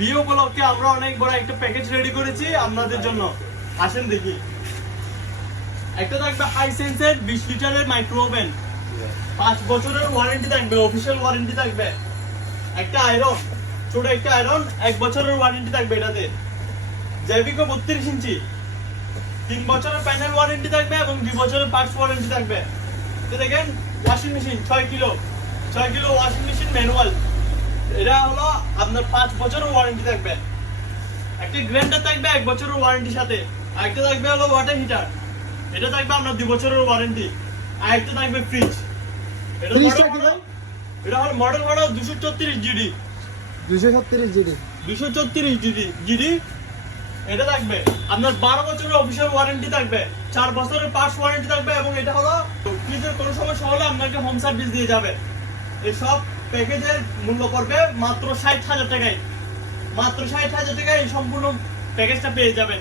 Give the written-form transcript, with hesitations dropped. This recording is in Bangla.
বিয়ে উপলক্ষে আমরা অনেক বড় একটা প্যাকেজ রেডি করেছি আপনাদের জন্য। আসেন দেখি। একটা থাকবে হাইসেন্সের 20 লিটারের মাইক্রো ওভেন, 5 বছরের ওয়ারেন্টি থাকবে, অফিশিয়াল ওয়ারেন্টি থাকবে। একটা আয়রন, ছোট একটা আয়রন, 1 বছরের ওয়ারেন্টি থাকবে এটাতে। জেবিকো 32 ইঞ্চি, 3 বছরের প্যানেল ওয়ারেন্টি থাকবে এবং 2 বছরের পার্টস ওয়ারেন্টি থাকবে। তো দেখেন washing machine 6 kilo washing machine manual, এটা হলো আপনার 5 বছরের ওয়ারেন্টি থাকবে। একটা গ্রাইন্ডার থাকবে 1 বছরের ওয়ারেন্টির সাথে। আরেকটা থাকবে হলো ওয়াটার হিটার, এটা থাকবে আপনার 2 বছরের ওয়ারেন্টি। আরেকটা থাকবে ফ্রিজ, এটা হলো মডেল 234 জিডি, 234 জিডি। এটা থাকবে আপনার 12 বছরের অফিসিয়াল ওয়ারেন্টি থাকবে, 4 বছরের পার্টস ওয়ারেন্টি থাকবে এবং এটা হলো ফ্রিজের কোনো সমস্যা হলে আপনাকে হোম সার্ভিস দিয়ে যাবে। এই সব প্যাকেজের মূল্য পড়বে মাত্র 60,000 টাকায়। মাত্র 60,000 টাকায় এই সম্পূর্ণ প্যাকেজটা পেয়ে যাবেন।